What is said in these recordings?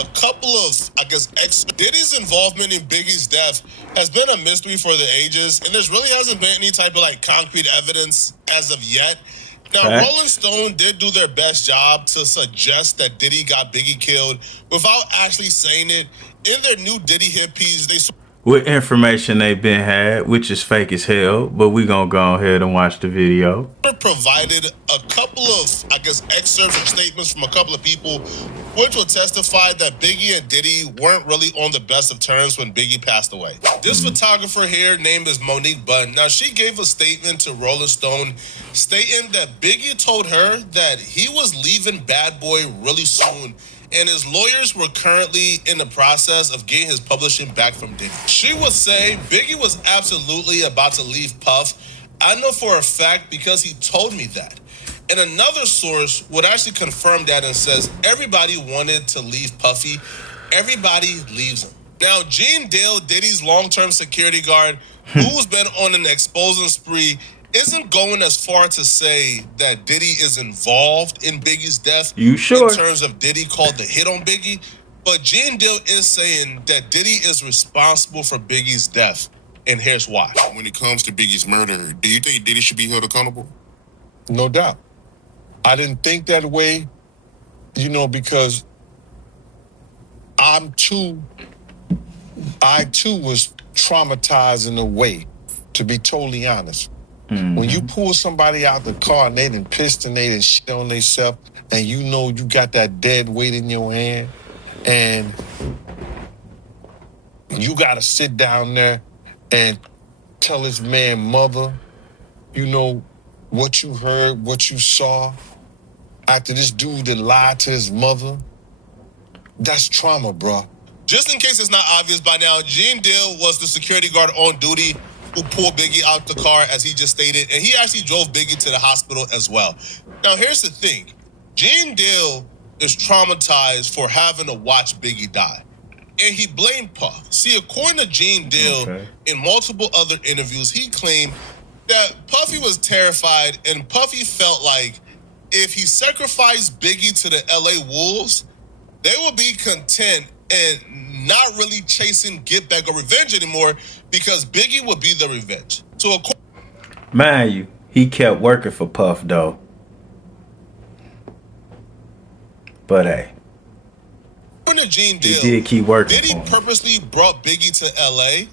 a couple of, Diddy's involvement in Biggie's death has been a mystery for the ages, and there really hasn't been any type of concrete evidence as of yet. Now, Rolling Stone did do their best job to suggest that Diddy got Biggie killed without actually saying it. In their new Diddy hit piece, they with information they've been had, which is fake as hell, but we gonna go ahead and watch the video. Provided a couple of, excerpts or statements from a couple of people, which will testify that Biggie and Diddy weren't really on the best of terms when Biggie passed away. This photographer here, named is Monique Bunn. Now, she gave a statement to Rolling Stone stating that Biggie told her that he was leaving Bad Boy really soon, and his lawyers were currently in the process of getting his publishing back from Diddy. She would say Biggie was absolutely about to leave Puff. I know for a fact because he told me that. And another source would actually confirm that and says everybody wanted to leave Puffy. Everybody leaves him. Now, Gene Dale, Diddy's long-term security guard, who's been on an exposing spree, isn't going as far to say that Diddy is involved in Biggie's death. You sure? In terms of Diddy called the hit on Biggie. But Gene Dale is saying that Diddy is responsible for Biggie's death. And here's why. When it comes to Biggie's murder, do you think Diddy should be held accountable? No doubt. I didn't think that way, because I too was traumatized in a way, to be totally honest. When you pull somebody out the car and they done pissed and they done shit on themselves, and you got that dead weight in your hand, and you got to sit down there and tell this man mother, what you heard, what you saw, after this dude that lied to his mother. That's trauma, bro. Just in case it's not obvious by now, Gene Dale was the security guard on duty who pulled Biggie out the car, as he just stated, and he actually drove Biggie to the hospital as well. Now, here's the thing. Gene Dale is traumatized for having to watch Biggie die, and he blamed Puff. See, according to Gene Dale, in multiple other interviews, he claimed that Puffy was terrified, and Puffy felt like if he sacrificed Biggie to the LA Wolves, they would be content and not really chasing get back or revenge anymore, because Biggie would be the revenge. So, mind you, he kept working for Puff though. But hey, according to Gene Dale, he did keep working. Diddy purposely brought Biggie to LA,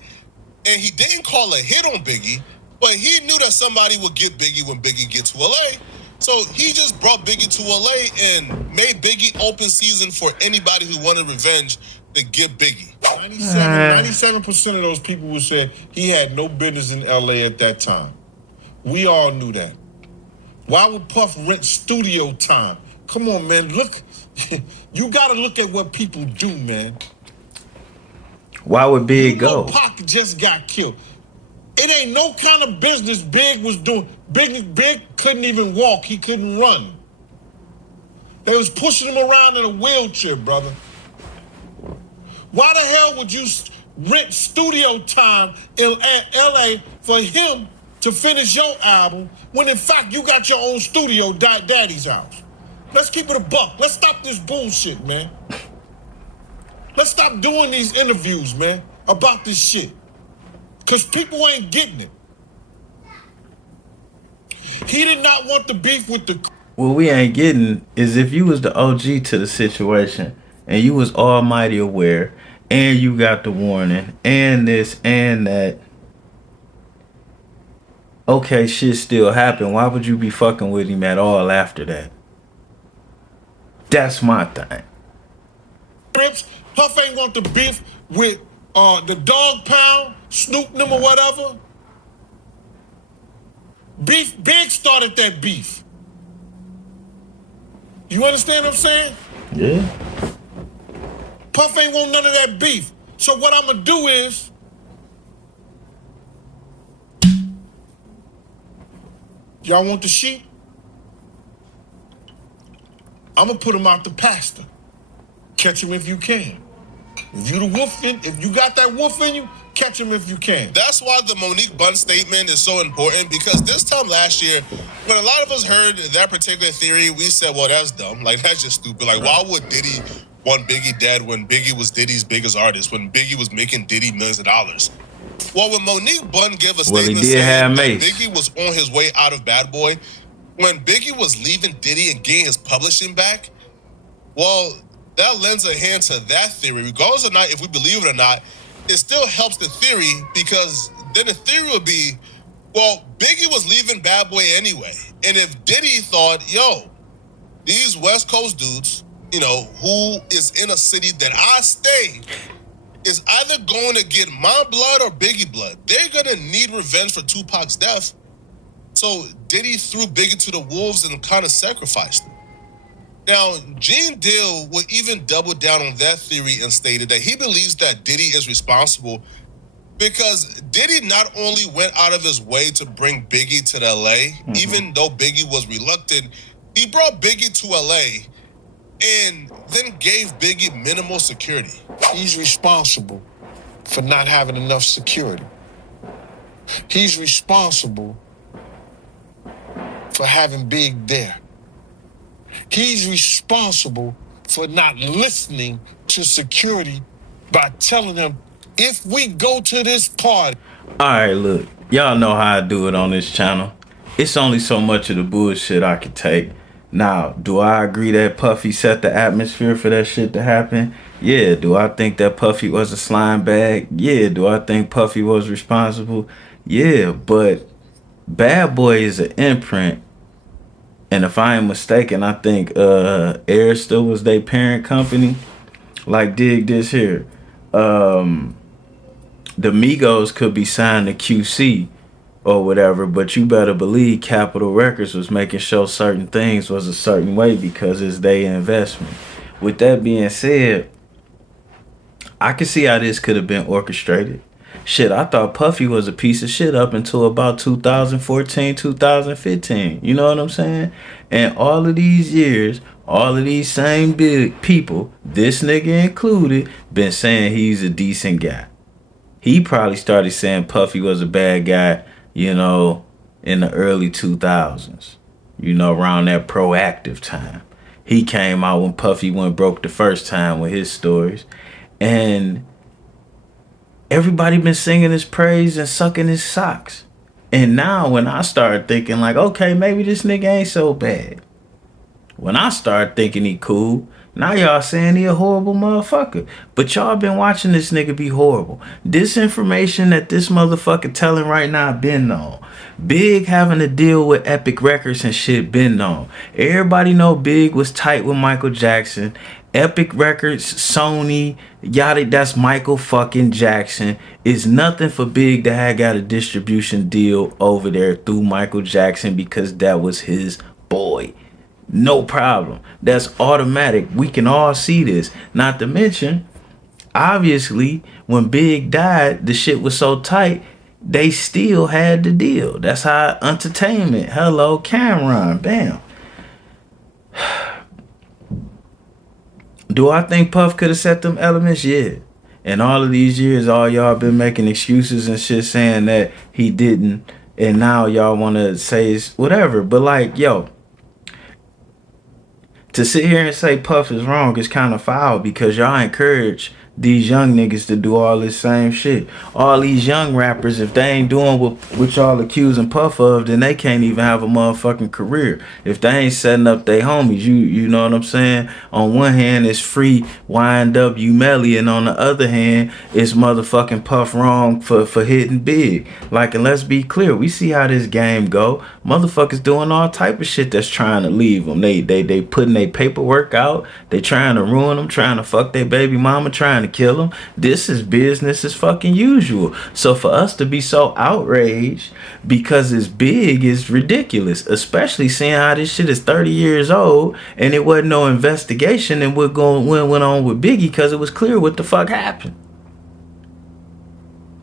and he didn't call a hit on Biggie, but he knew that somebody would get Biggie when Biggie gets to LA. So he just brought Biggie to LA and made Biggie open season for anybody who wanted revenge to get Biggie. 97% of those people would say he had no business in LA at that time. We all knew that. Why would Puff rent studio time? Come on, man, look. You got to look at what people do, man. Why would Big go? Pac just got killed. It ain't no kind of business Big was doing. Big couldn't even walk. He couldn't run. They was pushing him around in a wheelchair, brother. Why the hell would you rent studio time in LA for him to finish your album when in fact you got your own studio, Daddy's house? Let's keep it a buck. Let's stop this bullshit, man. Let's stop doing these interviews, man, about this shit. Because people ain't getting it. He did not want the beef with the... What we ain't getting is if you was the OG to the situation and you was almighty aware and you got the warning and this and that, okay, shit still happened. Why would you be fucking with him at all after that? That's my thing. Puff ain't want the beef with the Dog Pound, Snoop them or whatever. Big started that beef. You understand what I'm saying? Yeah. Puff ain't want none of that beef. So what I'm gonna do is y'all want the sheep? I'm gonna put them out the pasture. Catch them if you can. If you got that wolf in you, catch them if you can. That's why the Monique Bunn statement is so important, because this time last year, when a lot of us heard that particular theory, we said, well, that's dumb. Like, that's just stupid. Like, why would Diddy want Biggie dead when Biggie was Diddy's biggest artist, when Biggie was making Diddy millions of dollars. Well, when Monique Bunn gave a statement saying that Biggie was on his way out of Bad Boy, when Biggie was leaving Diddy and getting his publishing back, well, that lends a hand to that theory. Regardless of not if we believe it or not, it still helps the theory, because then the theory would be, well, Biggie was leaving Bad Boy anyway. And if Diddy thought, yo, these West Coast dudes, you know, who is in a city that I stay, is either going to get my blood or Biggie blood. They're going to need revenge for Tupac's death. So Diddy threw Biggie to the wolves and kind of sacrificed him. Now, Gene Deal would even double down on that theory and stated that he believes that Diddy is responsible because Diddy not only went out of his way to bring Biggie to LA, even though Biggie was reluctant, he brought Biggie to LA and then gave Biggie minimal security. He's responsible for not having enough security. He's responsible for having Big there. He's responsible for not listening to security by telling them, if we go to this party. All right, look, y'all know how I do it on this channel. It's only so much of the bullshit I can take. Now, do I agree that Puffy set the atmosphere for that shit to happen? Yeah. Do I think that Puffy was a slime bag? Yeah. Do I think Puffy was responsible? Yeah. But Bad Boy is an imprint. And if I ain't mistaken, I think Air still was their parent company. Like, dig this here. The Migos could be signed to QC or whatever, but you better believe Capitol Records was making sure certain things was a certain way because it's their investment. With that being said, I can see how this could have been orchestrated. Shit, I thought Puffy was a piece of shit up until about 2014, 2015. You know what I'm saying? And all of these years, all of these same big people, this nigga included, been saying he's a decent guy. He probably started saying Puffy was a bad guy, you know, in the early 2000s. You know, around that Proactive time. He came out when Puffy went broke the first time with his stories. And everybody been singing his praise and sucking his socks. And now when I started thinking like, okay, maybe this nigga ain't so bad. When I started thinking he cool, now y'all saying he a horrible motherfucker. But y'all been watching this nigga be horrible. This information that this motherfucker telling right now been known. Big having to deal with Epic Records and shit been known. Everybody know Big was tight with Michael Jackson. Epic Records, Sony, yada, that's Michael fucking Jackson. It's nothing for Big to have got a distribution deal over there through Michael Jackson because that was his boy. No problem. That's automatic. We can all see this. Not to mention, obviously, when Big died, the shit was so tight, they still had the deal. That's how entertainment. Hello, Cameron. Bam. Do I think Puff could have set them elements? Yeah. And all of these years, all y'all been making excuses and shit saying that he didn't. And now y'all want to say it's whatever. But like, yo, to sit here and say Puff is wrong is kind of foul because y'all encourage these young niggas to do all this same shit. All these young rappers, if they ain't doing what y'all accusing Puff of, then they can't even have a motherfucking career. If they ain't setting up their homies, you know what I'm saying? On one hand, it's free YNW Melly, and on the other hand, it's motherfucking Puff wrong for hitting Big. Like, and let's be clear, we see how this game go. Motherfuckers doing all type of shit that's trying to leave them. They putting their paperwork out. They trying to ruin them, trying to fuck their baby mama, trying to kill them. This is business as fucking usual. So for us to be so outraged because it's Big is ridiculous, especially seeing how this shit is 30 years old and it wasn't no investigation and what went on with Biggie because it was clear what the fuck happened.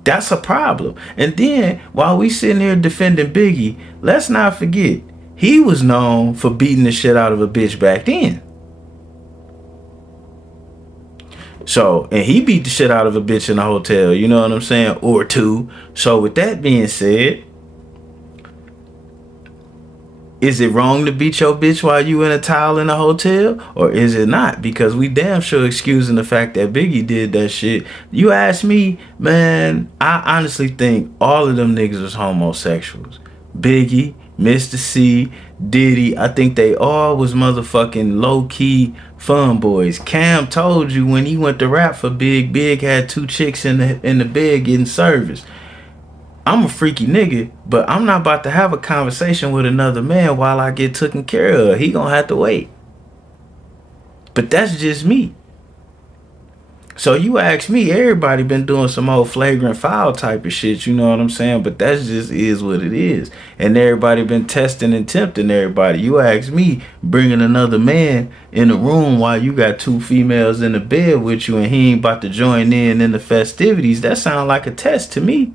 That's a problem. And then while we sitting here defending Biggie, let's not forget he was known for beating the shit out of a bitch back then. So, and he beat the shit out of a bitch in a hotel, you know what I'm saying? Or two. So with that being said, Is it wrong to beat your bitch while you in a towel in a hotel? Or is it not? Because we damn sure excusing the fact that Biggie did that shit. You ask me, man, I honestly think all of them niggas was homosexuals. Biggie, Mr. C, Diddy, I think they all was motherfucking low-key fun boys. Cam told you when he went to rap for Big had 2 chicks in the bed getting service. I'm a freaky nigga, but I'm not about to have a conversation with another man while I get taken care of. He gonna have to wait. But that's just me. So you ask me, everybody been doing some old flagrant foul type of shit, you know what I'm saying? But that just is what it is. And everybody been testing and tempting everybody. You ask me, bringing another man in the room while you got 2 females in the bed with you and he ain't about to join in the festivities, that sound like a test to me.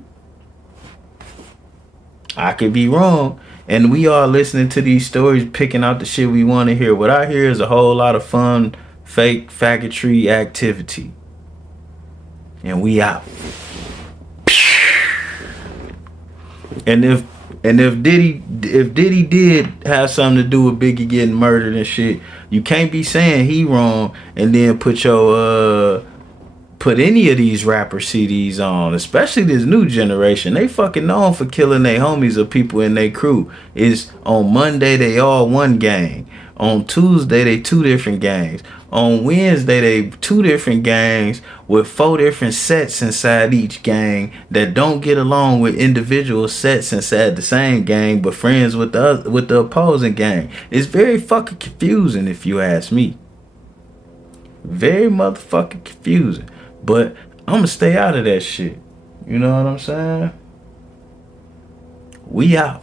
I could be wrong, and we all listening to these stories, picking out the shit we want to hear. What I hear is a whole lot of fun, fake faggotry activity, and we out. And if Diddy did have something to do with Biggie getting murdered and shit, you can't be saying he wrong and then put any of these rapper CDs on, especially this new generation. They fucking known for killing their homies or people in their crew. Is on Monday they all one gang. On Tuesday they 2 different gangs. On Wednesday they 2 different gangs with 4 different sets inside each gang that don't get along with individual sets inside the same gang, but friends with the opposing gang. It's very fucking confusing if you ask me. Very motherfucking confusing. But I'm gonna stay out of that shit. You know what I'm saying? We out.